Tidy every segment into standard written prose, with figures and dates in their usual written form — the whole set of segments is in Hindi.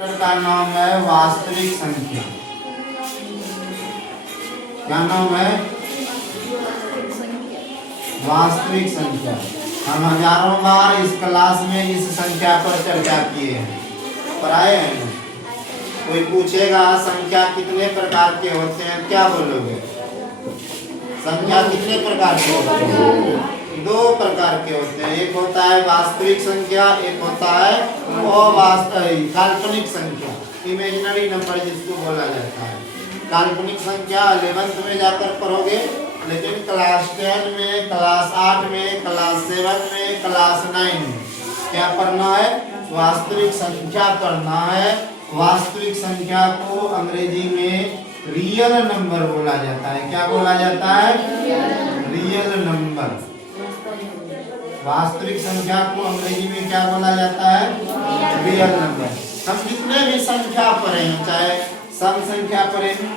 का नाम है वास्तविक संख्या। क्या नाम है? वास्तविक संख्या। हम हजारों बार इस क्लास में इस संख्या पर चर्चा किए हैं, पढ़ाए हैं। कोई पूछेगा संख्या कितने प्रकार के होते हैं, क्या बोलोगे? संख्या कितने प्रकार के होते हैं? दो प्रकार के होते हैं। एक होता है वास्तविक संख्या, एक होता है अवास्तविक काल्पनिक संख्या, इमेजिनरी नंबर जिसको बोला जाता है। काल्पनिक संख्या 11th में जाकर पढ़ोगे, लेकिन क्लास 10 में, क्लास 8 में, क्लास 7 में, क्लास 9 में क्या पढ़ना है? वास्तविक संख्या पढ़ना है। वास्तविक संख्या को अंग्रेजी में रियल नंबर बोला जाता है। क्या बोला जाता है? Real number. वास्तविक संख्या को अंग्रेजी में क्या बोला जाता है? Real number. हम जितने भी संख्या पढ़े हैं, चाहे सम संख्या पढ़े हैं,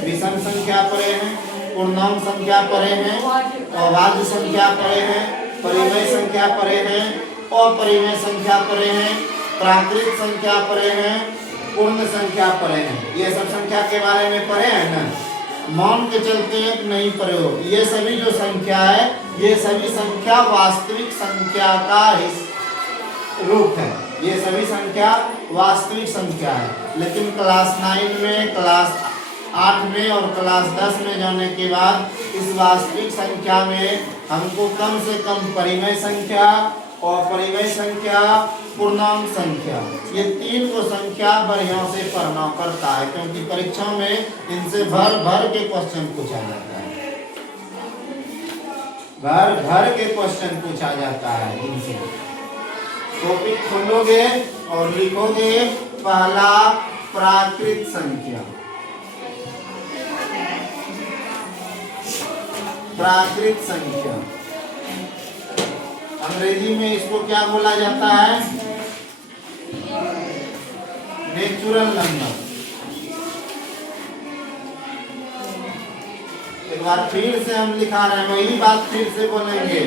विषम संख्या पढ़े हैं, पूर्णांक संख्या पढ़े हैं, अभाज्य संख्या पढ़े हैं, परिमेय संख्या पढ़े हैं, अपरिमेय संख्या पढ़े हैं, प्राकृत संख्या पढ़े हैं, पूर्ण संख्या पढ़े हैं, ये सब संख्या के बारे में पढ़े हैं ना? मान के चलते हैं कि नहीं पढ़े हो? ये सभी जो संख्या है, ये सभी संख्या वास्तविक संख्या का रूप है। ये सभी संख्या वास्तविक संख्या है। लेकिन क्लास 9 में, क्लास 8 में और क्लास 10 में जाने के बाद इस वास्तविक संख्या में हमको कम से कम परिमेय संख्या, अपरिमेय संख्या, पूर्णांक संख्या, ये तीन को संख्या बढ़िया से पढ़ना पड़ता है, क्योंकि परीक्षा में इनसे भर भर के क्वेश्चन पूछा जाता है। भर भर के क्वेश्चन पूछा जाता है इनसे। टॉपिक खोलोगे और लिखोगे पहला प्राकृत संख्या। प्राकृत संख्या अंग्रेजी में इसको क्या बोला जाता है? Natural number. एक बार फिर से हम लिखा रहे हैं, वही बात फिर से बोलेंगे।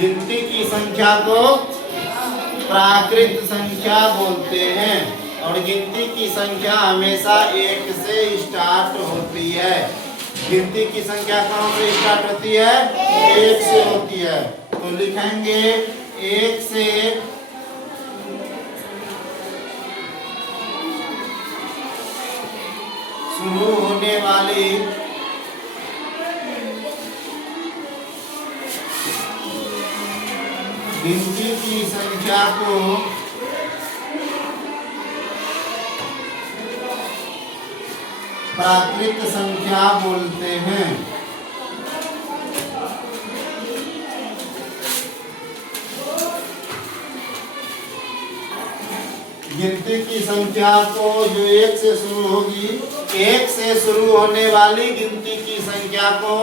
गिनती की संख्या को प्राकृत संख्या बोलते हैं, और गिनती की संख्या हमेशा 1 से स्टार्ट होती है। गिनती की संख्या कहाँ से स्टार्ट होती है? 1 से होती है। तो लिखेंगे 1 से शुरू होने वाली गिनती की संख्या को प्राकृत संख्या बोलते हैं। गिनती की संख्या को जो 1 से शुरू होगी, 1 से शुरू होने वाली गिनती की संख्या को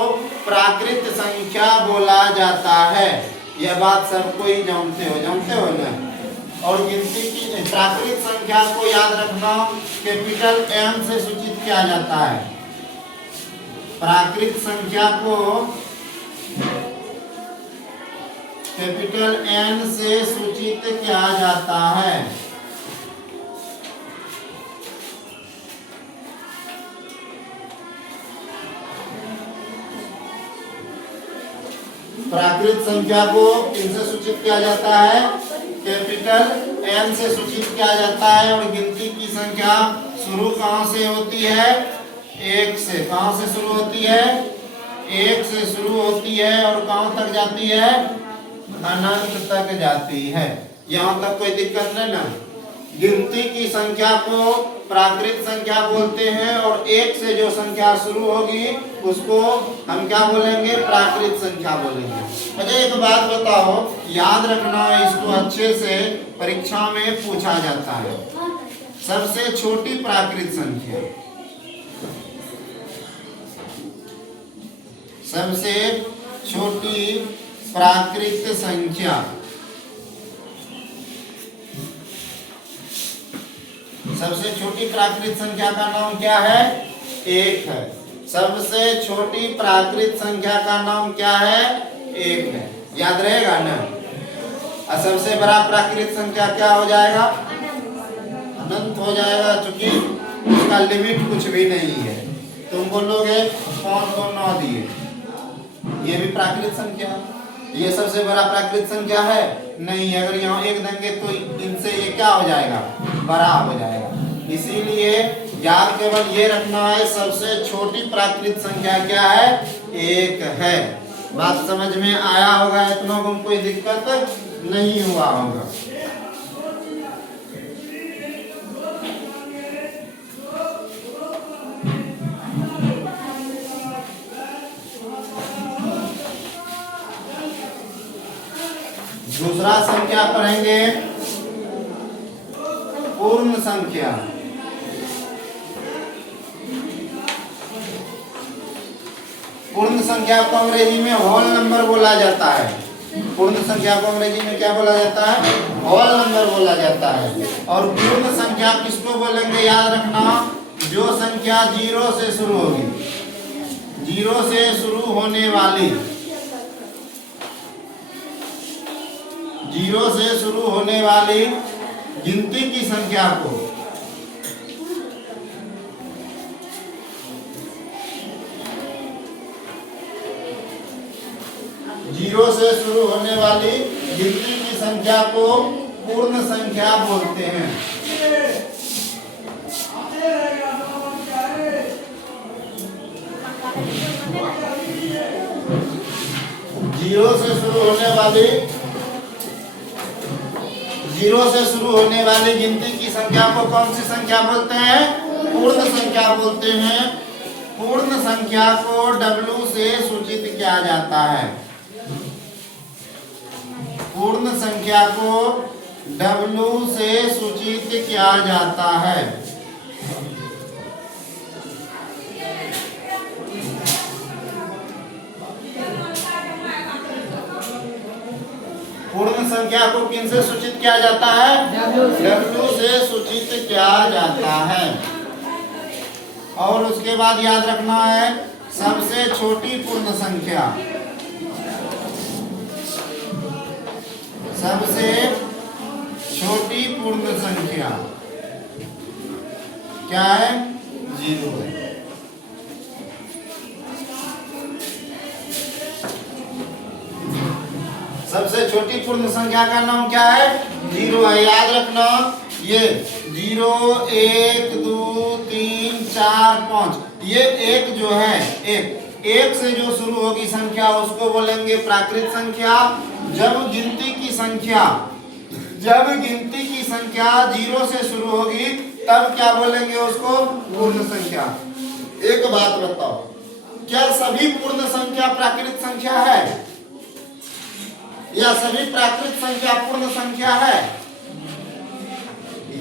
प्राकृत संख्या बोला जाता है। यह बात सब कोई जानते हो ना? और गिनती की प्राकृत संख्या को याद रखना, कैपिटल M से सूचित किया जाता है। प्राकृत संख्या को कैपिटल N से सूचित किया जाता है। प्राकृत संख्या को इनसे सूचित किया जाता है, कैपिटल N से सूचित किया जाता है। और गिनती की संख्या शुरू कहाँ से होती है? 1 से। कहाँ से शुरू होती है? 1 से शुरू होती है और कहाँ तक जाती है? अनंत तक जाती है। यहाँ तक कोई दिक्कत नहीं ना? गिनती की संख्या को प्राकृत संख्या बोलते हैं, और 1 से जो संख्या शुरू होगी उसको हम क्या बोलेंगे? प्राकृत संख्या बोलेंगे। मुझे एक बात बताओ, याद रखना, इसको अच्छे से परीक्षा में पूछा जाता है। सबसे छोटी प्राकृत संख्या, सबसे छोटी प्राकृत संख्या, सबसे छोटी प्राकृत संख्या का नाम क्या है? 1 है। सबसे छोटी प्राकृत संख्या का नाम क्या है? 1 है। याद रहेगा ना? और सबसे बड़ा प्राकृत संख्या क्या हो जाएगा? अनंत हो जाएगा, चूंकि उसका लिमिट कुछ भी नहीं है। तुम बोलोगे कौन को 9 दिए, ये भी प्राकृत संख्या, ये सबसे बड़ा प्राकृत संख्या है नहीं। अगर यहाँ 1 देंगे तो इनसे ये क्या हो जाएगा, बड़ा हो जाएगा। इसीलिए याद केवल ये रखना है, सबसे छोटी प्राकृत संख्या क्या है, 1 है। बात समझ में आया होगा, इतना को कोई दिक्कत नहीं हुआ होगा। दूसरा संख्या पढ़ेंगे पूर्ण संख्या। पूर्ण संख्या को अंग्रेजी में होल नंबर बोला जाता है। पूर्ण संख्या को अंग्रेजी में क्या बोला जाता है, होल नंबर बोला जाता है। और पूर्ण संख्या किसको बोलेंगे, याद रखना, जो संख्या 0 से शुरू होगी, 0 से शुरू होने वाली, 0 से शुरू होने वाली गिनती की संख्या को 0 से शुरू होने वाली गिनती की संख्या को पूर्ण संख्या बोलते हैं। 0 से शुरू होने वाली 0 से शुरू होने वाली गिनती की संख्या को कौन सी संख्या बोलते हैं, पूर्ण संख्या बोलते हैं। पूर्ण संख्या को W से सूचित किया जाता है। पूर्ण संख्या को W से सूचित किया जाता है। पूर्ण संख्या को किन से सूचित किया जाता है, W से सूचित किया जाता है। और उसके बाद याद रखना है, सबसे छोटी पूर्ण संख्या, सबसे छोटी पूर्ण संख्या क्या है, 0 है। सबसे छोटी पूर्ण संख्या का नाम क्या है, 0 है। याद रखना, ये 0 1 2 3 4 5, ये 1 जो है, एक से जो शुरू होगी संख्या उसको बोलेंगे प्राकृत संख्या। जब गिनती की संख्या 0 से शुरू होगी तब क्या बोलेंगे उसको, पूर्ण संख्या। एक बात बताओ, क्या सभी पूर्ण संख्या प्राकृत संख्या है या सभी प्राकृत संख्या पूर्ण संख्या है?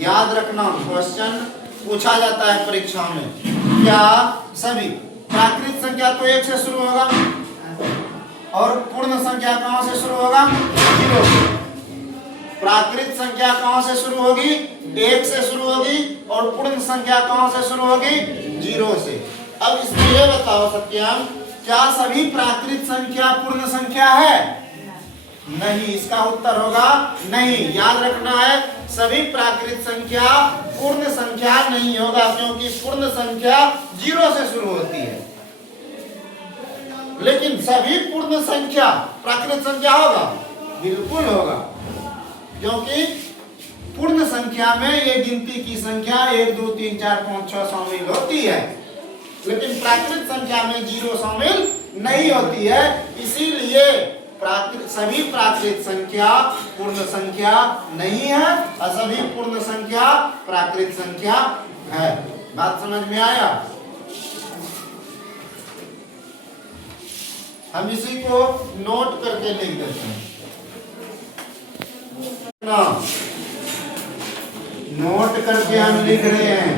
याद रखना, क्वेश्चन पूछा जाता है परीक्षा में, क्या सभी प्राकृत संख्या तो 1 से शुरू होगा और पूर्ण संख्या कहां से शुरू होगा, 0 से। प्राकृत संख्या कहां से शुरू होगी, 1 से शुरू होगी, और पूर्ण संख्या कहां से शुरू होगी, 0 से। अब इसमें ये बताओ सत्यम, क्या सभी प्राकृत संख्या पूर्ण संख्या है? नहीं, इसका उत्तर होगा नहीं। याद रखना है, सभी प्राकृत संख्या पूर्ण संख्या नहीं होगा, क्योंकि पूर्ण संख्या 0 से शुरू होती है। लेकिन सभी पूर्ण संख्या प्राकृत संख्या होगा, बिल्कुल होगा, क्योंकि पूर्ण संख्या में ये गिनती की संख्या 1 2 3 4 5 6 शामिल होती है, लेकिन प्राकृत संख्या में 0 शामिल नहीं होती है। इसीलिए सभी प्राकृत संख्या पूर्ण संख्या नहीं है और सभी पूर्ण संख्या प्राकृत संख्या है। बात समझ में आया? हम इसी को नोट करके लिख देते हैं ना, नोट करके हम लिख रहे हैं,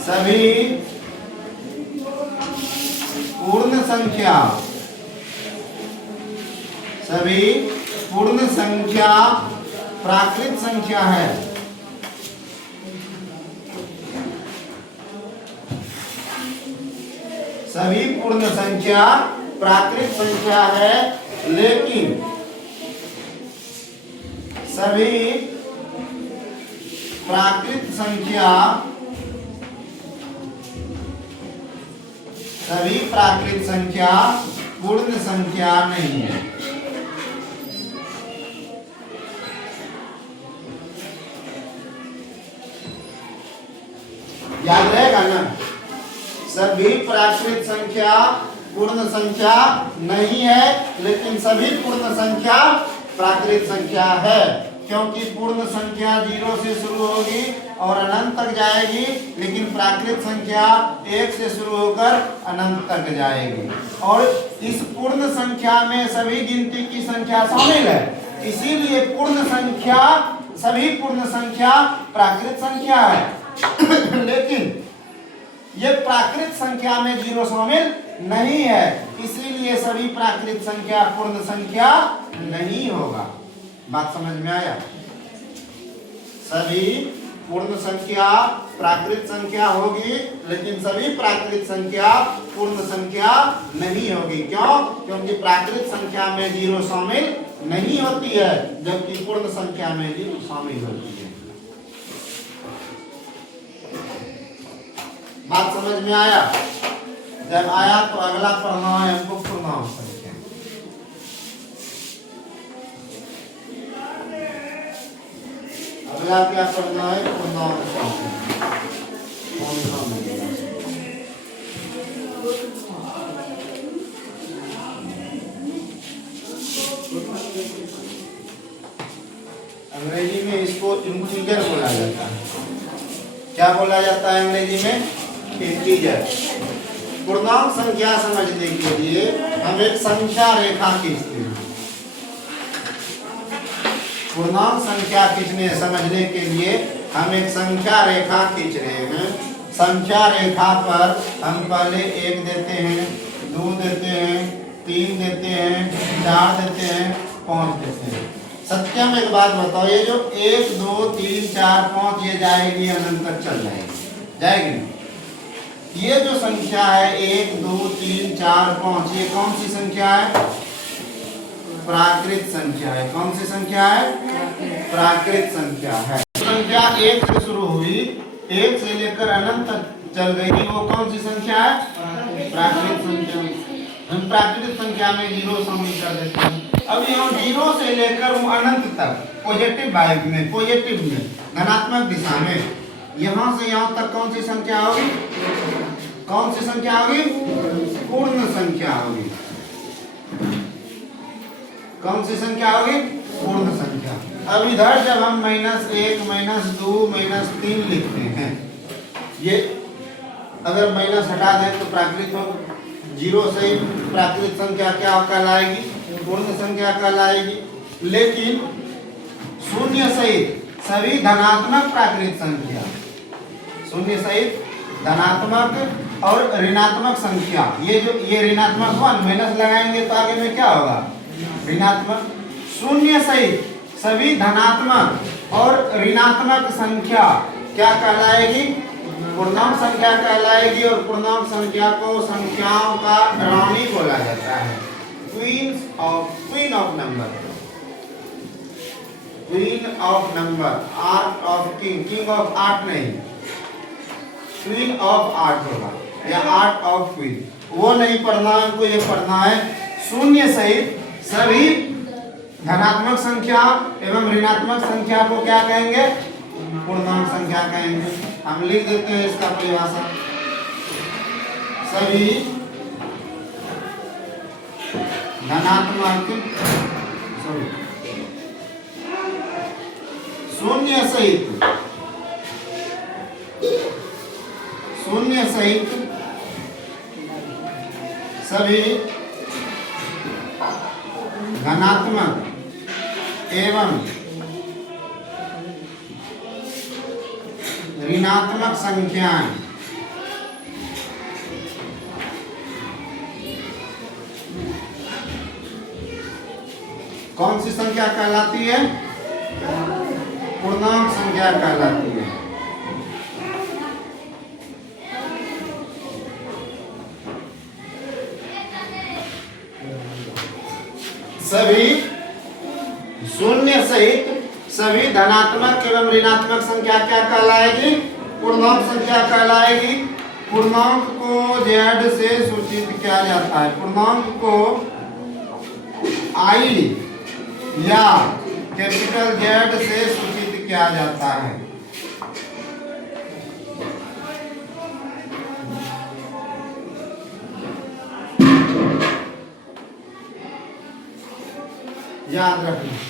सभी पूर्ण संख्या, सभी पूर्ण संख्या प्राकृत संख्या है। सभी पूर्ण संख्या प्राकृत संख्या है, लेकिन सभी प्राकृत संख्या, सभी प्राकृत संख्या पूर्ण संख्या नहीं है। याद रहेगा ना, सभी प्राकृत संख्या पूर्ण संख्या नहीं है, लेकिन सभी पूर्ण संख्या प्राकृत संख्या है, क्योंकि पूर्ण संख्या 0 से शुरू होगी और अनंत तक जाएगी, लेकिन प्राकृत संख्या 1 से शुरू होकर अनंत तक जाएगी। और इस पूर्ण संख्या में सभी गिनती की संख्या शामिल है, इसीलिए पूर्ण संख्या, सभी पूर्ण संख्या प्राकृत संख्या है। लेकिन ये प्राकृत संख्या में 0 शामिल नहीं है, इसीलिए सभी प्राकृत संख्या पूर्ण संख्या नहीं होगा। बात समझ में आया? सभी पूर्ण संख्या प्राकृत संख्या होगी, लेकिन सभी प्राकृत संख्या पूर्ण संख्या नहीं होगी। क्यों? क्योंकि प्राकृत संख्या में 0 शामिल नहीं होती है, जबकि पूर्ण संख्या में 0 शामिल होती है। बात समझ में आया? जब आया तो अगला पढ़ना है हमको पूर्णांक संख्या। अगला क्या पढ़ना है? पूर्णांक संख्या। अंग्रेजी में इसको इंटीजर बोला जाता है। क्या बोला जाता है अंग्रेजी में? इंटीजर। पूर्णांक संख्या समझने के लिए हम एक संख्या रेखा खींचते हैं। पूर्णांक संख्या खींचने समझने के लिए हम एक संख्या रेखा खींच रहे हैं। संख्या रेखा पर हम पहले 1 देते हैं, 2 देते हैं, 3 देते हैं, 4 देते हैं, 5 देते हैं। सत्यम एक बात बताओ, ये जो 1 2 3 4 5 ये जाएगी अनंत तक चल जाएगी, जाएगी। ये जो संख्या है 1 2 3 4 5, ये कौन सी संख्या है? प्राकृत संख्या है। कौन सी संख्या है? प्राकृत संख्या है। संख्या 1 से शुरू हुई, 1 से लेकर अनंत तक चल गई, वो कौन सी संख्या है? प्राकृत संख्या। हम प्राकृत संख्या में 0 शामिल कर देते हैं। अब यहाँ 0 से लेकर अनंत तक पॉजिटिव वाइब में, पॉजिटिव में, धनात्मक दिशा में, यहाँ से यहाँ तक कौन सी संख्या होगी? कौन सी संख्या होगी? पूर्ण संख्या होगी। कौन सी संख्या होगी? पूर्ण संख्या। अब इधर जब हम -1 -2 -3 लिखते हैं, ये अगर माइनस हटा दें तो प्राकृत हो, 0 से प्राकृत संख्या क्या कहलाएगी? पूर्ण संख्या कहलाएगी। लेकिन शून्य सहित सभी धनात्मक प्राकृत संख्या, शून्य सहित धनात्मक और ऋणात्मक संख्या, ये ऋणात्मक 1 माइनस लगाएंगे तो आगे में क्या होगा? ऋणात्मक। शून्य सहित सभी धनात्मक और ऋणात्मक संख्या क्या कहलाएगी? पूर्णांक संख्या कहलाएगी। और पूर्णांक संख्या को संख्याओं का रानी बोला जाता है, queen of number, queen of number, art of king, king of art नहीं, क्वीन ऑफ आर्ट होगा, या आर्ट ऑफ क्वीन। वो नहीं पढ़ना है हमको, ये पढ़ना है शून्य सहित सभी धनात्मक संख्या एवं ऋणात्मक संख्या को क्या कहेंगे? पूर्णांक संख्या कहेंगे। हम लिख देते हैं इसका परिभाषा, सभी धनात्मक शून्य सहित सभी धनात्मक एवं ऋणात्मक संख्याएं कौन सी संख्या कहलाती है? पूर्णांक संख्या कहलाती है। सभी शून्य सहित सभी धनात्मक एवं मतलब ऋणात्मक संख्या क्या कहलाएगी? पूर्णांक संख्या कहलाएगी। पूर्णांक को z से सूचित किया जाता है। पूर्णांक को i या कैपिटल Z से सूचित किया जाता है। याद रखना।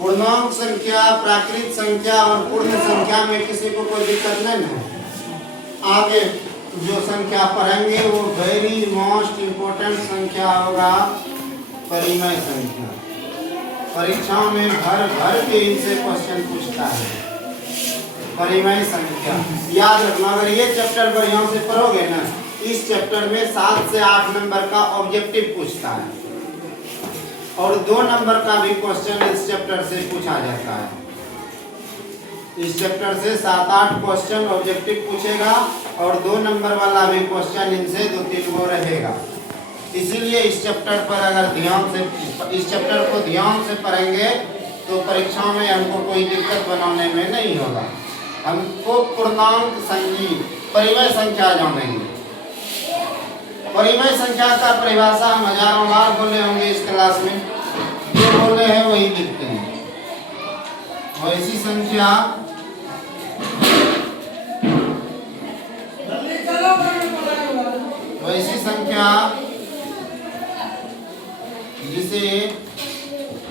पूर्णांक संख्या, प्राकृत संख्या और पूर्ण संख्या में किसी को कोई दिक्कत नहीं है। आगे जो संख्या पढ़ेंगे वो वेरी मोस्ट इम्पोर्टेंट संख्या होगा परिमेय संख्या। परीक्षाओं में भर भर के इनसे क्वेश्चन पूछता है। परिमेय संख्या याद रखना। अगर ये चैप्टर बढ़िया से पढ़ोगे ना, इस चैप्टर में 7 से 8 नंबर का ऑब्जेक्टिव पूछता है और 2 नंबर का भी क्वेश्चन इस चैप्टर से पूछा जाता है। इस चैप्टर से 7-8 क्वेश्चन ऑब्जेक्टिव पूछेगा और 2 नंबर वाला भी क्वेश्चन इनसे 2-3 गो रहेगा। इसीलिए इस चैप्टर पर अगर इस चैप्टर को ध्यान से पढ़ेंगे तो परीक्षाओं में हमको कोई दिक्कत बनाने में नहीं होगा। हमको पूर्णांक संख्या, परिमेय संख्या जानेंगे। परिमेय संख्या का परिभाषा हम हजारों बार बोले होंगे इस क्लास में, जो बोले हैं वही लिखते हैं। वैसी संख्या जिसे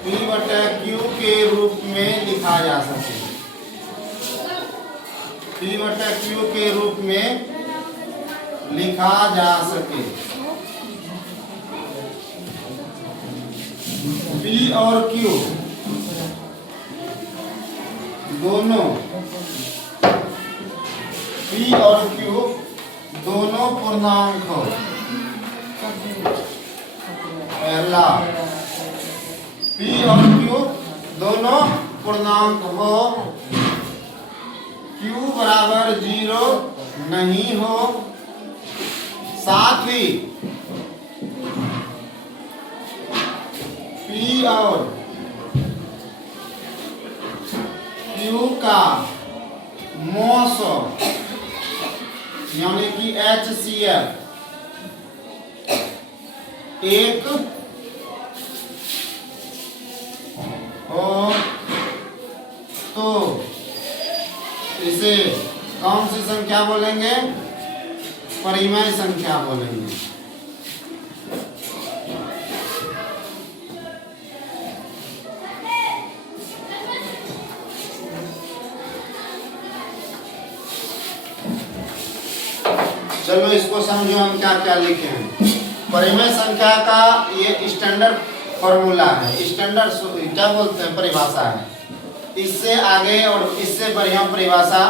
P/Q के रूप में लिखा जा सके। P/Q के रूप में लिखा जा सके। P और Q दोनों, P और Q दोनों पूर्णांक हो। पहला, P और Q दोनों पूर्णांक हो, Q बराबर 0 नहीं हो, साथ ही P और Q का मोस यानी कि HCF एक हो तो इसे कौन सी संख्या बोलेंगे? परिमेय संख्या बोलेंगे। चलो इसको समझो हम क्या क्या लिखे हैं। परिमेय संख्या का ये स्टैंडर्ड फॉर्मूला है, स्टैंडर्ड क्या बोलते हैं, परिभाषा है। इससे आगे और इससे बढ़िया परिभाषा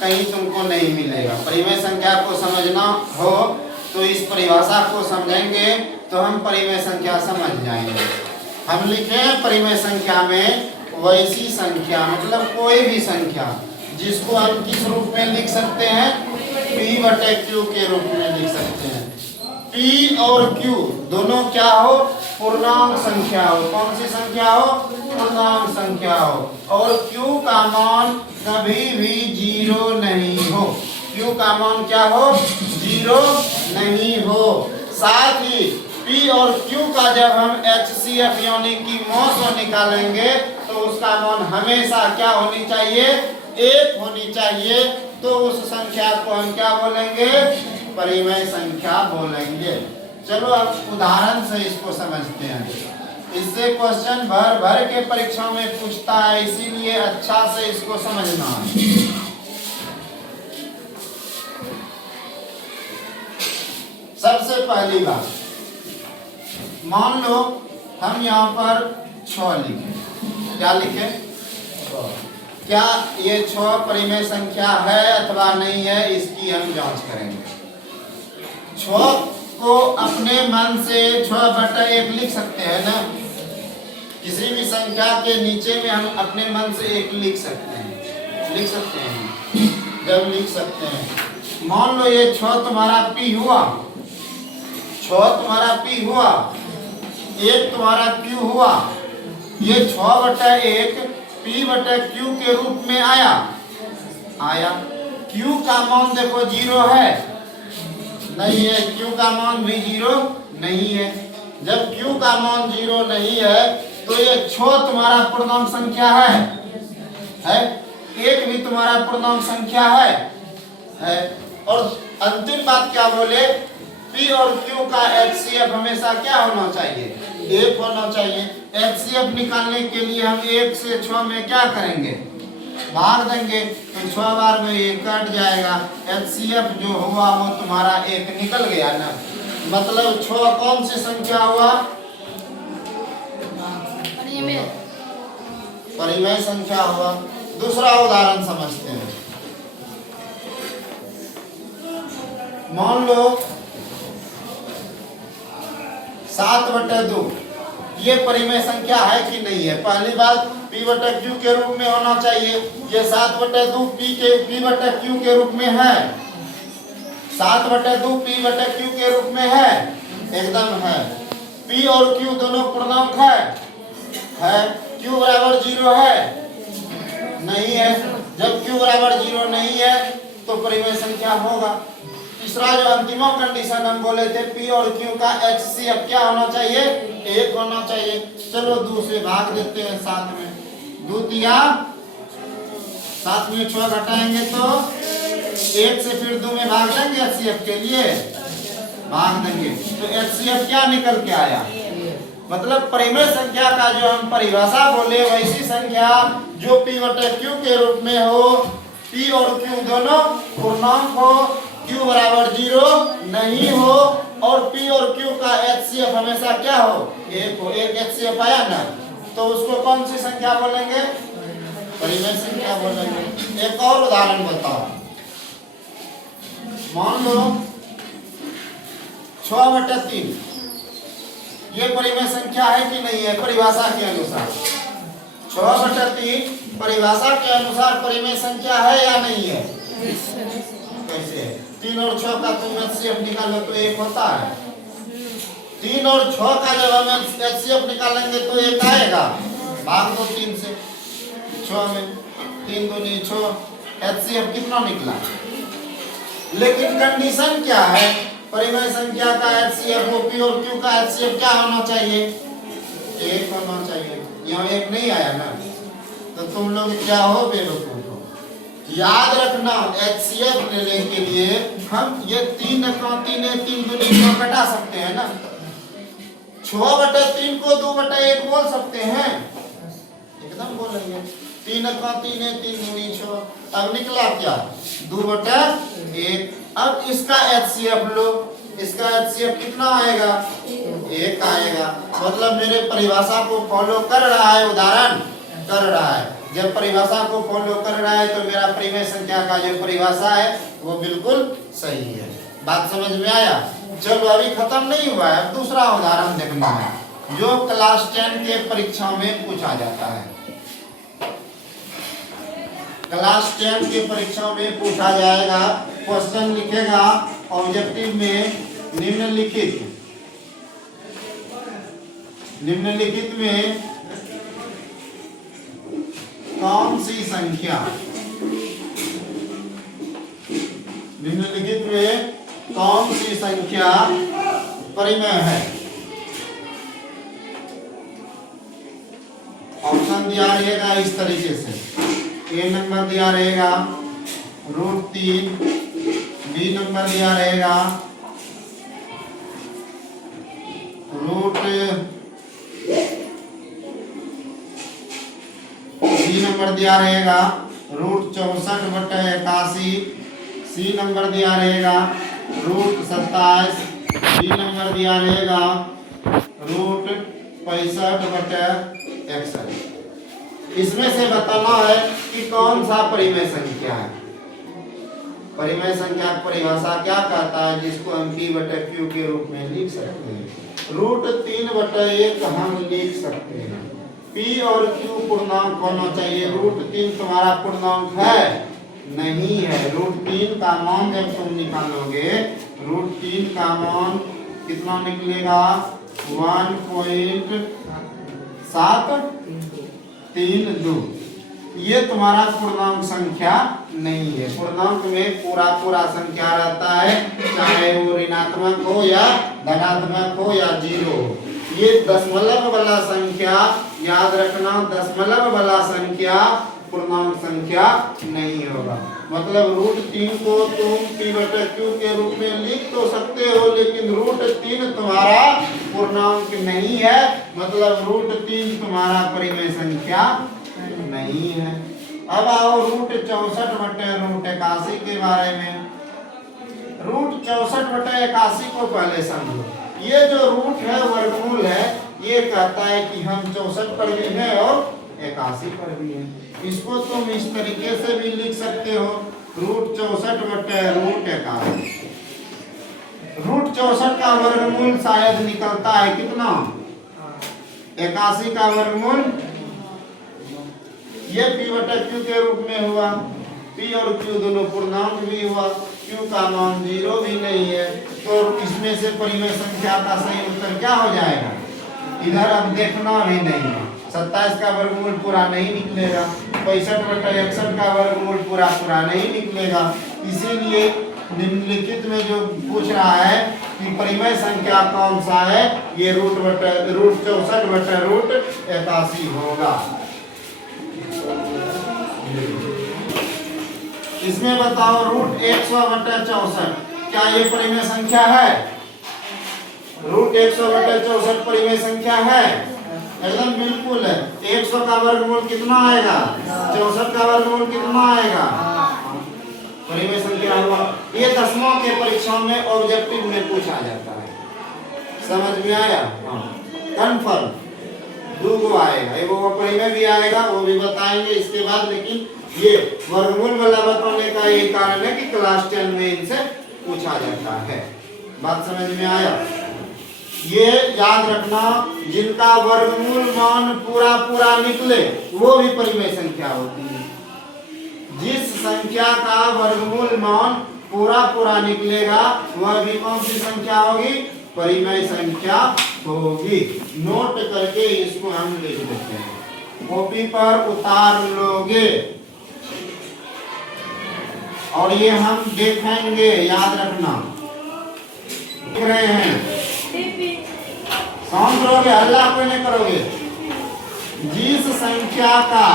कहीं तुमको नहीं मिलेगा। परिमेय संख्या को समझना हो तो इस परिभाषा को समझेंगे तो हम परिमेय संख्या समझ जाएंगे। हम लिखे हैं परिमेय संख्या में वैसी संख्या, मतलब कोई भी संख्या जिसको हम किस रूप में लिख सकते हैं? P/Q के रूप में लिख सकते हैं। P और Q दोनों क्या हो? पूर्णांक संख्या हो। कौन सी संख्या हो? पूर्णांक संख्या हो। और Q का मान कभी भी 0 नहीं हो। Q का मान क्या हो? 0 नहीं हो। साथ ही P और Q का जब हम HCF यानी कि मोस निकालेंगे तो उसका मान हमेशा क्या होनी चाहिए? 1 होनी चाहिए। तो उस संख्या को हम क्या बोलेंगे? परिमेय संख्या बोलेंगे। चलो अब उदाहरण से इसको समझते हैं। इससे क्वेश्चन भर भर के परीक्षा में पूछता है, इसीलिए अच्छा से इसको समझना है। सबसे पहली बात, मान लो हम यहाँ पर 6 लिखे। क्या लिखे? क्या ये 6 परिमेय संख्या है अथवा नहीं है, इसकी हम जांच करेंगे। 6 को अपने मन से 6/1 लिख सकते हैं ना। किसी भी संख्या के नीचे में हम अपने मन से 1 लिख सकते हैं, जब लिख सकते हैं। मान लो ये 6 तुम्हारा पी हुआ, 6 तुम्हारा पी हुआ, 1 तुम्हारा क्यू हुआ। ये 6/1 P/Q के रूप में आया। Q का मान देखो 0 है, नहीं है। Q का मान भी 0 नहीं है। जब Q का मान 0 नहीं है तो ये 6 तुम्हारा पूर्णांक संख्या है। 1 भी तुम्हारा पूर्णांक संख्या है। और अंतिम बात क्या बोले, P और Q का HCF हमेशा क्या होना चाहिए, 1 होना चाहिए। HCF निकालने के लिए हम 1 से 6 में क्या करेंगे, भाग देंगे, तो 6 बार में ये कट जाएगा। HCF जो हुआ वो तुम्हारा 1 निकल गया ना। मतलब 6 कौन सी संख्या हुआ, परिमेय संख्या हुआ। दूसरा उदाहरण समझते हैं। मान लो 7/2 ये परिमेय संख्या है कि नहीं है। पहली बात P/Q के रूप में होना चाहिए। ये 7/2 P/Q के रूप में है। 7/2 P/Q के रूप में है, एकदम है। P और Q दोनों पूर्णांक है। Q बराबर 0 है, नहीं है। जब Q बराबर 0 नहीं है तो परिमेय संख्या होगा। तीसरा जो अंतिम कंडीशन हम बोले थे, P और Q का HCF क्या होना चाहिए, 1 होना चाहिए। चलो 2 से भाग देते हैं 7 में। 2 तिया 7 में 6 घटाएंगे तो 1 से फिर 2 में भाग देंगे, HCF के लिए भाग देंगे। तो HCF क्या निकल के आया, मतलब परिमेय संख्या का जो हम परिभाषा बोले वैसी संख्या जो P/Q के रूप में हो, P और Q दोनों पूर्णांक हो, Q बराबर 0 नहीं हो और P और Q का HCF हमेशा क्या हो, 1 हो। 1 HCF आया ना, तो उसको कौन सी संख्या बोलेंगे, परिमेय संख्या बोलेंगे। एक और उदाहरण बताओ। मान लो 6/3 ये परिमेय संख्या है कि नहीं है, परिभाषा के अनुसार। 6/3 परिभाषा के अनुसार परिमेय संख्या है या नहीं है, कैसे है। 3 और 6 का तुम HCF निकालो तो 1 होता है। 3 और 6 का जब हम HCF निकालेंगे तो 1 आएगा, भाग दो 3 से 6 में, 3 दूनी 6, HCF कितना निकला। लेकिन कंडीशन क्या है, परिमेय संख्या का HCF हो, P और Q का HCF क्या होना चाहिए, 1 होना चाहिए। यहाँ 1 नहीं आया ना, तो तुम लोग क्या हो, बेवकूफ हो। याद रखना HCF लेने के लिए हम ये 3 दूनी 6 घटा सकते हैं ना। 6/3 को 2/1 बोल सकते हैं, एकदम बोलेंगे। 3 दूनी 6, अब निकला क्या, 2/1। अब इसका HCF लो, इसका HCF कितना आएगा, 1 आएगा। मतलब मेरे परिभाषा को फॉलो कर रहा है, उदाहरण कर रहा है। जब परिभाषा को फॉलो कर रहा है तो मेरा परिमेय संख्या का जो परिभाषा है वो बिल्कुल सही है। बात समझ में आया। चलो अभी खत्म नहीं हुआ है, अब दूसरा उदाहरण देखना है जो क्लास 10 के परीक्षा में पूछा जाता है। क्लास 10 के परीक्षा में पूछा जाएगा। क्वेश्चन लिखेगा ऑब्जेक्टिव में, निम्नलिखित में कौन सी संख्या, निम्नलिखित में कौन सी संख्या परिमेय है। ऑप्शन दिया रहेगा इस तरीके से। A नंबर दिया रहेगा √3, B नंबर दिया रहेगा C नंबर दिया रहेगा √64/81, C नंबर दिया रहेगा √27, D नंबर दिया रहेगा √65/61। इसमें से बताना है कि कौन सा परिमेय संख्या है। परिमेय संख्या की परिभाषा क्या कहता है, जिसको हम p/q के रूप में लिख सकते हैं। √3/1 हम लिख सकते हैं। p और q पूर्णांक होना चाहिए। √3 तुम्हारा पूर्णांक है नहीं है। √3 का मान जब तुम निकालोगे, √3 का मान कितना निकलेगा, 1.732। ये तुम्हारा पूर्णांक संख्या नहीं है। पूर्णांक में पूरा पूरा संख्या रहता है, चाहे वो ऋणात्मक हो या धनात्मक हो या जीरो हो। ये दशमलव वाला संख्या याद रखना, दशमलव वाला संख्या पूर्णांक संख्या नहीं होगा। मतलब √3 को तुम p/q के रूप में लिख तो सकते हो, लेकिन √3 तुम्हारा पूर्णांक नहीं है, मतलब √3 तुम्हारा परिमेय संख्या नहीं है। अब आओ √64/√81 के बारे में। √64/81 को पहले समझो। ये जो रूट है वर्गमूल है, ये कहता है कि हम 64 पर भी हैं और 81 पर भी हैं। इसको तुम इस तरीके से भी लिख सकते हो, √64/√81। √64 का वर्गमूल शायद निकलता है कितना, 81 का वर्गमूल। ये p/q के रूप में हुआ। p और q दोनों पूर्णांक भी हुआ, q का मान 0 भी नहीं है, तो इसमें से परिमेय संख्या का सही उत्तर क्या हो जाएगा। इधर अब देखना भी नहीं है। 27 का वर्गमूल पूरा नहीं निकलेगा, 65/61 का वर्गमूल पूरा पूरा नहीं निकलेगा। इसीलिए निम्नलिखित में जो पूछ रहा है कि परिमेय संख्या कौन सा है, ये √64/√81 होगा। इसमें बताओ √100/64 क्या ये परिमेय संख्या है। √100/64 परिमेय संख्या है, एकदम बिल्कुल है। 100 का वर्गमूल कितना आएगा, 64 का वर्गमूल कितना आएगा, परिमेय संख्या हुआ। ये दसवां के परीक्षा में ऑब्जेक्टिव में पूछा जाता है, समझ में आया। कंफर्म 2 गो आएगा, एक वो परिमेय भी आएगा, वो भी बताएंगे इसके बाद। लेकिन ये वर्गमूल वाला बताने का ये कारण है कि क्लास 10 में इनसे पूछा जाता है। बात समझ में आया। ये याद रखना, जिनका वर्गमूल मान पूरा पूरा निकले वो भी परिमेय संख्या होती है। जिस संख्या का वर्गमूल मान पूरा पूरा निकलेगा वह भी कौन सी संख्या होगी, परिमेय संख्या होगी। नोट करके इसको हम लिख देते हैं, कॉपी पर उतार लोगे और ये हम देखेंगे, याद रखना। देख रहे हैं, साउंड करोगे, हल्ला कोई नहीं करोगे। जिस संख्या का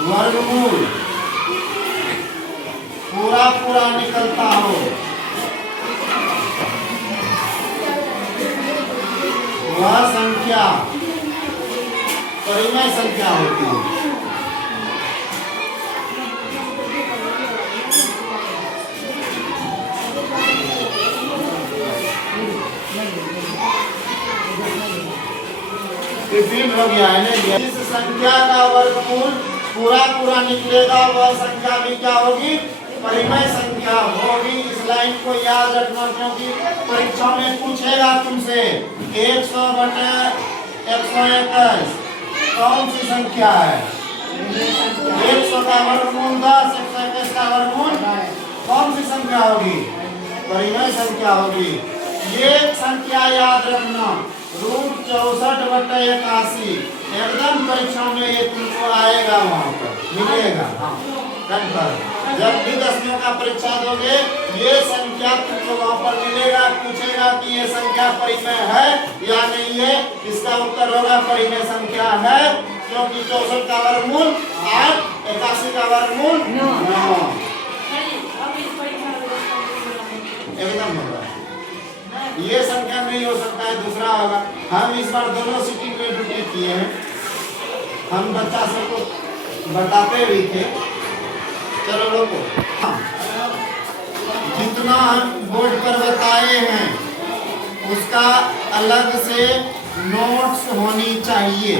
वर्गमूल पूरा पूरा निकलता हो वह संख्या परिमेय संख्या होती है। रिपीट हो गया है ना। जिस संख्या का वर्गमूल पूरा पूरा निकलेगा वह संख्या भी क्या होगी, परिमेय संख्या होगी। इस लाइन को याद रखना, क्योंकि परीक्षा में पूछेगा तुमसे 100/121 कौन सी संख्या है। 100 का वर्गमूल 10, 121 का वर्गमूल कौन सी संख्या होगी, परिमेय संख्या होगी। ये संख्या याद रखना, √64/81 एकदम परीक्षा में ये तुमको आएगा, वहाँ पर मिलेगा। जब भी 10वीं का परीक्षा दोगे ये संख्या तुमको वहाँ पर मिलेगा। पूछेगा कि ये संख्या परिमेय है या नहीं है, इसका उत्तर होगा परिमेय संख्या है, क्योंकि 64 का वर्गमूल 8, 81 का वर्गमूल 9 एकदम होगा। ये संख्या नहीं हो सकता है, दूसरा होगा। हम इस बार दोनों सिटिंग में ड्यूटी किए हैं, हम बच्चा सबको बताते भी थे। चलो लोगों, जितना हम बोर्ड पर बताए हैं उसका अलग से नोट्स होनी चाहिए।